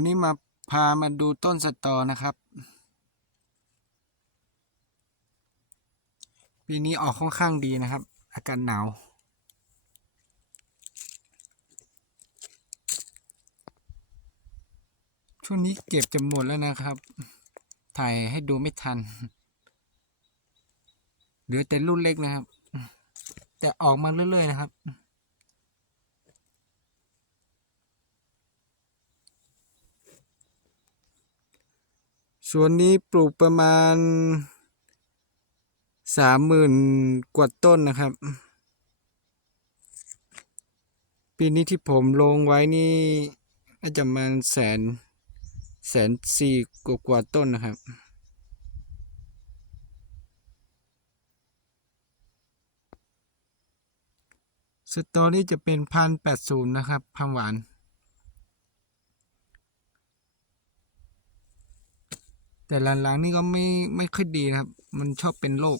วันนี้มาพามาดูต้นสตอนะครับ ปีนี้ออกค่อนข้างดีนะครับ อากาศหนาว ช่วงนี้เก็บจะหมดแล้วนะครับ ถ่ายให้ดูไม่ทัน เหลือแต่รุ่นเล็กนะครับ แต่ออกมาเรื่อยๆนะครับ ส่วนนี้ปลูกประมาณสามหมื่นกว่าต้นนะครับ ปีนี้ที่ผมลงไว้นี่น่าจะประมาณแสนแสนสี่กว่ากว่าต้นนะครับ สตอรี่จะเป็นพันแปดศูนย์นะครับพันหวาน แต่หลังๆนี่ก็ไม่ไม่ค่อยดีนะครับ มันชอบเป็นโรค